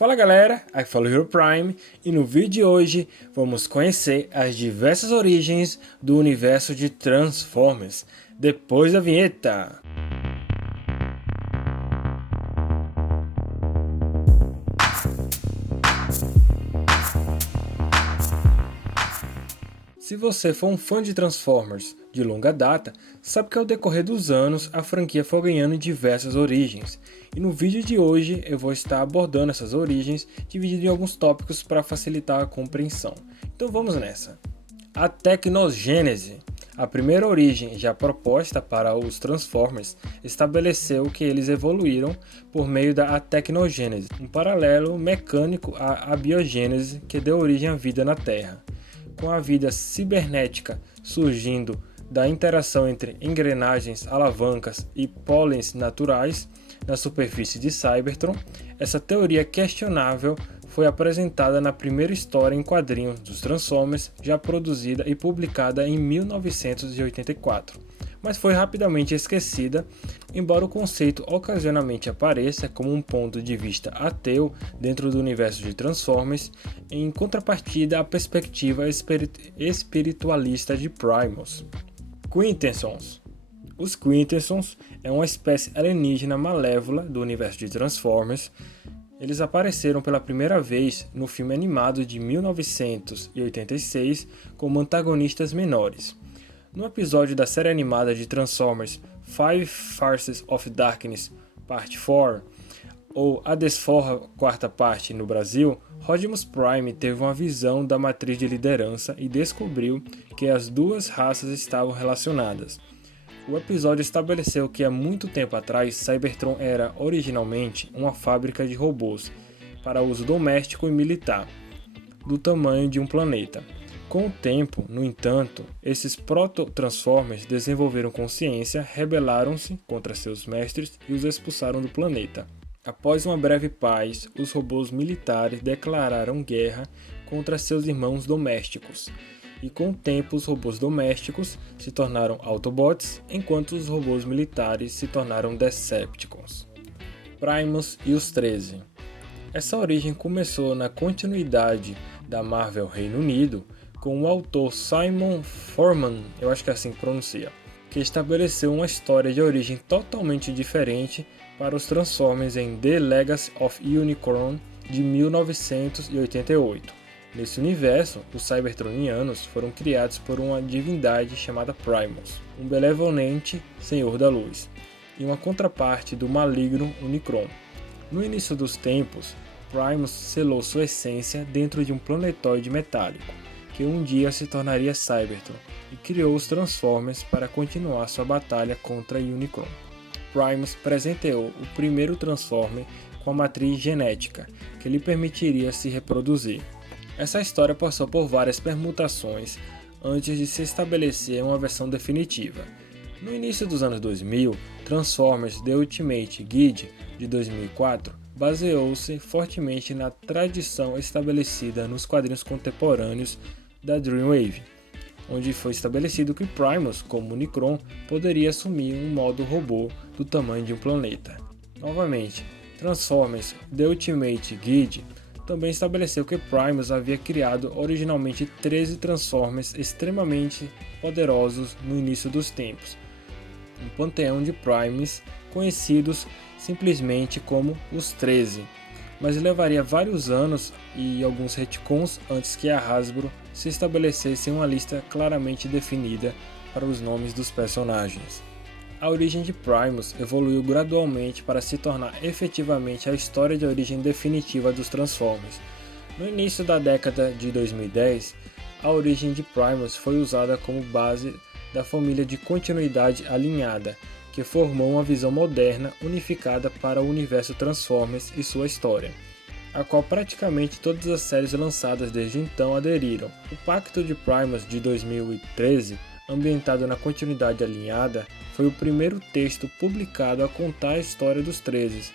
Fala galera, aqui fala o Hero Prime e no vídeo de hoje vamos conhecer as diversas origens do universo de Transformers, depois da vinheta. Se você for um fã de Transformers de longa data, sabe que ao decorrer dos anos a franquia foi ganhando diversas origens. E no vídeo de hoje eu vou estar abordando essas origens, dividido em alguns tópicos para facilitar a compreensão. Então vamos nessa. A Tecnogênese. A primeira origem já proposta para os Transformers estabeleceu que eles evoluíram por meio da Tecnogênese, um paralelo mecânico à abiogênese que deu origem à vida na Terra. Com a vida cibernética surgindo da interação entre engrenagens, alavancas e pólens naturais na superfície de Cybertron, essa teoria questionável foi apresentada na primeira história em quadrinhos dos Transformers, já produzida e publicada em 1984. Mas foi rapidamente esquecida, embora o conceito ocasionalmente apareça como um ponto de vista ateu dentro do universo de Transformers, em contrapartida à perspectiva espiritualista de Primus. Quintessons. Os Quintessons é uma espécie alienígena malévola do universo de Transformers. Eles apareceram pela primeira vez no filme animado de 1986 como antagonistas menores. No episódio da série animada de Transformers Five Forces of Darkness Part 4, ou A Desforra quarta parte no Brasil, Rodimus Prime teve uma visão da matriz de liderança e descobriu que as duas raças estavam relacionadas. O episódio estabeleceu que há muito tempo atrás Cybertron era originalmente uma fábrica de robôs para uso doméstico e militar, do tamanho de um planeta. Com o tempo, no entanto, esses proto-transformers desenvolveram consciência, rebelaram-se contra seus mestres e os expulsaram do planeta. Após uma breve paz, os robôs militares declararam guerra contra seus irmãos domésticos. E com o tempo, os robôs domésticos se tornaram Autobots, enquanto os robôs militares se tornaram Decepticons. Primus e os 13. Essa origem começou na continuidade da Marvel Reino Unido, com o autor Simon Forman, eu acho que é assim que pronuncia, que estabeleceu uma história de origem totalmente diferente para os Transformers em The Legacy of Unicron de 1988. Nesse universo, os Cybertronianos foram criados por uma divindade chamada Primus, um benevolente Senhor da Luz, e uma contraparte do maligno Unicron. No início dos tempos, Primus selou sua essência dentro de um planetoide metálico, que um dia se tornaria Cybertron, e criou os Transformers para continuar sua batalha contra Unicron. Primus presenteou o primeiro Transformer com a matriz genética, que lhe permitiria se reproduzir. Essa história passou por várias permutações antes de se estabelecer uma versão definitiva. No início dos anos 2000, Transformers The Ultimate Guide, de 2004, baseou-se fortemente na tradição estabelecida nos quadrinhos contemporâneos da Dreamwave, onde foi estabelecido que Primus, como Unicron, poderia assumir um modo robô do tamanho de um planeta. Novamente, Transformers The Ultimate Guide também estabeleceu que Primus havia criado originalmente 13 Transformers extremamente poderosos no início dos tempos, um panteão de Primes conhecidos simplesmente como os 13, mas levaria vários anos e alguns retcons antes que a Hasbro se estabelecesse uma lista claramente definida para os nomes dos personagens. A origem de Primus evoluiu gradualmente para se tornar efetivamente a história de origem definitiva dos Transformers. No início da década de 2010, a origem de Primus foi usada como base da família de continuidade alinhada, que formou uma visão moderna unificada para o universo Transformers e sua história, a qual praticamente todas as séries lançadas desde então aderiram. O Pacto de Primus de 2013, ambientado na continuidade alinhada, foi o primeiro texto publicado a contar a história dos 13.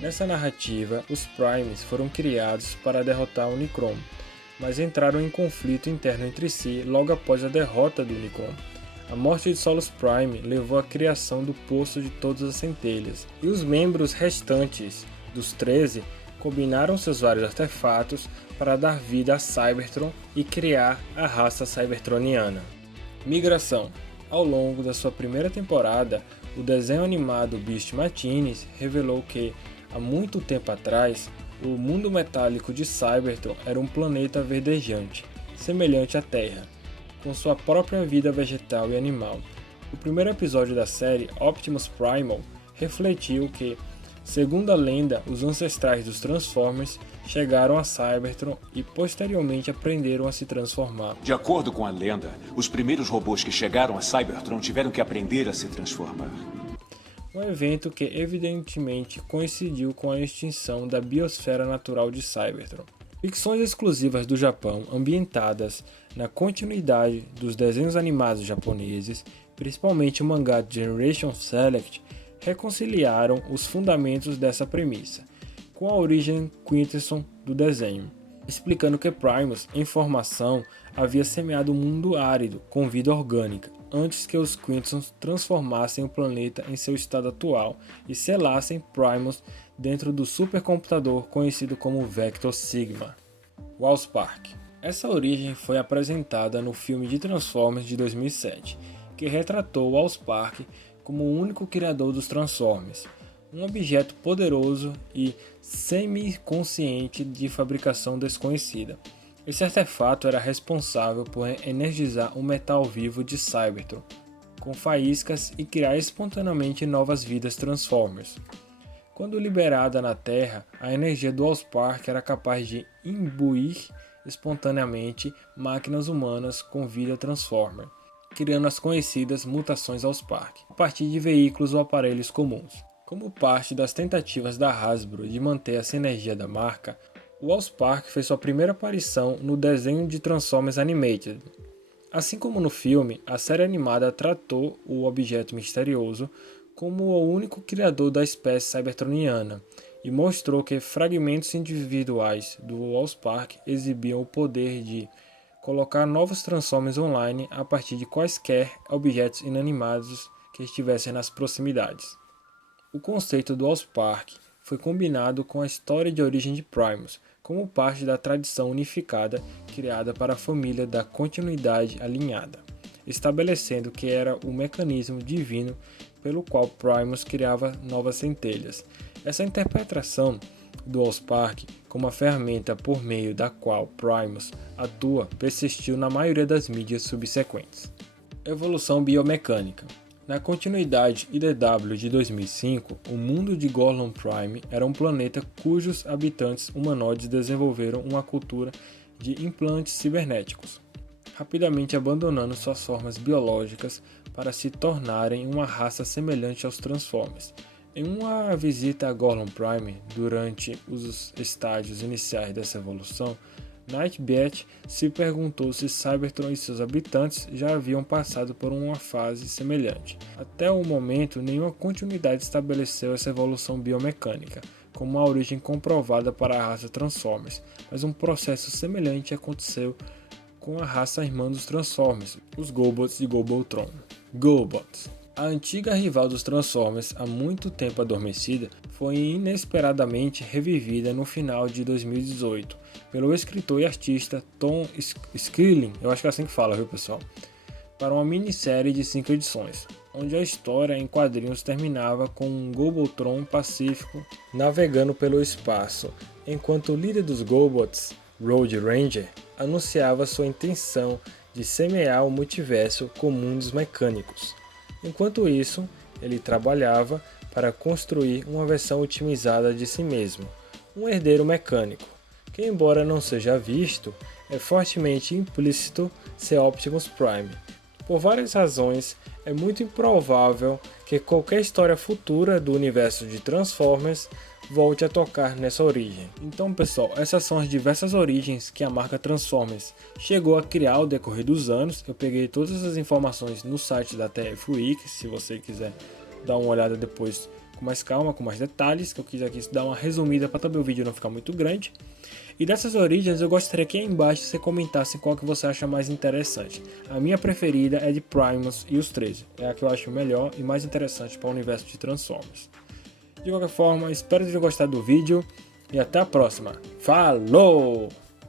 Nessa narrativa, os Primes foram criados para derrotar o Unicron, mas entraram em conflito interno entre si logo após a derrota do Unicron. A morte de Solus Prime levou à criação do Poço de Todas as Centelhas, e os membros restantes dos 13 combinaram seus vários artefatos para dar vida a Cybertron e criar a raça cybertroniana. Migração. Ao longo da sua primeira temporada, o desenho animado Beast Machines revelou que, há muito tempo atrás, o mundo metálico de Cybertron era um planeta verdejante, semelhante à Terra, com sua própria vida vegetal e animal. O primeiro episódio da série, Optimus Primal, refletiu que, segundo a lenda, os ancestrais dos Transformers chegaram a Cybertron e posteriormente aprenderam a se transformar. De acordo com a lenda, os primeiros robôs que chegaram a Cybertron tiveram que aprender a se transformar. Um evento que evidentemente coincidiu com a extinção da biosfera natural de Cybertron. Ficções exclusivas do Japão, ambientadas na continuidade dos desenhos animados japoneses, principalmente o mangá Generation Select, reconciliaram os fundamentos dessa premissa, com a origem quintesson do desenho, explicando que Primus, em formação, havia semeado um mundo árido com vida orgânica, antes que os Quintessons transformassem o planeta em seu estado atual e selassem Primus dentro do supercomputador conhecido como Vector Sigma. Allspark. Essa origem foi apresentada no filme de Transformers de 2007, que retratou Allspark como o único criador dos Transformers, um objeto poderoso e semi-consciente de fabricação desconhecida. Esse artefato era responsável por energizar o metal vivo de Cybertron, com faíscas e criar espontaneamente novas vidas Transformers. Quando liberada na Terra, a energia do Allspark era capaz de imbuir espontaneamente máquinas humanas com vida Transformer, criando as conhecidas mutações Allspark, a partir de veículos ou aparelhos comuns. Como parte das tentativas da Hasbro de manter essa energia da marca, o Allspark fez sua primeira aparição no desenho de Transformers Animated. Assim como no filme, a série animada tratou o objeto misterioso como o único criador da espécie cybertroniana e mostrou que fragmentos individuais do Allspark exibiam o poder de colocar novos Transformers online a partir de quaisquer objetos inanimados que estivessem nas proximidades. O conceito do Allspark foi combinado com a história de origem de Primus, como parte da tradição unificada criada para a família da continuidade alinhada, estabelecendo que era o mecanismo divino pelo qual Primus criava novas centelhas. Essa interpretação do Allspark como a ferramenta por meio da qual Primus atua persistiu na maioria das mídias subsequentes. Evolução biomecânica. Na continuidade IDW de 2005, o mundo de Gorlon Prime era um planeta cujos habitantes humanoides desenvolveram uma cultura de implantes cibernéticos, rapidamente abandonando suas formas biológicas para se tornarem uma raça semelhante aos Transformers. Em uma visita a Gorlon Prime, durante os estágios iniciais dessa evolução, Nightbat se perguntou se Cybertron e seus habitantes já haviam passado por uma fase semelhante. Até o momento, nenhuma continuidade estabeleceu essa evolução biomecânica como uma origem comprovada para a raça Transformers, mas um processo semelhante aconteceu com a raça irmã dos Transformers, os Gobots de Gobotron. Gobots. A antiga rival dos Transformers, há muito tempo adormecida, foi inesperadamente revivida no final de 2018 pelo escritor e artista Tom Skrilling, eu acho que é assim que fala, viu pessoal, para uma minissérie de 5 edições, onde a história em quadrinhos terminava com um Gobotron pacífico navegando pelo espaço, enquanto o líder dos Gobots, Road Ranger, anunciava sua intenção de semear o multiverso com mundos mecânicos. Enquanto isso, ele trabalhava para construir uma versão otimizada de si mesmo, um herdeiro mecânico, que embora não seja visto, é fortemente implícito ser Optimus Prime. Por várias razões, é muito improvável que qualquer história futura do universo de Transformers volte a tocar nessa origem. Então pessoal, essas são as diversas origens que a marca Transformers chegou a criar ao decorrer dos anos. Eu peguei todas as informações no site da TF Wiki, se você quiser dar uma olhada depois com mais calma, com mais detalhes, que eu quis aqui dar uma resumida para também o vídeo não ficar muito grande. E dessas origens eu gostaria que aí embaixo você comentasse qual que você acha mais interessante. A minha preferida é de Primus e os 13, é a que eu acho melhor e mais interessante para o universo de Transformers. De qualquer forma, espero ter gostado do vídeo. e até a próxima. Falou!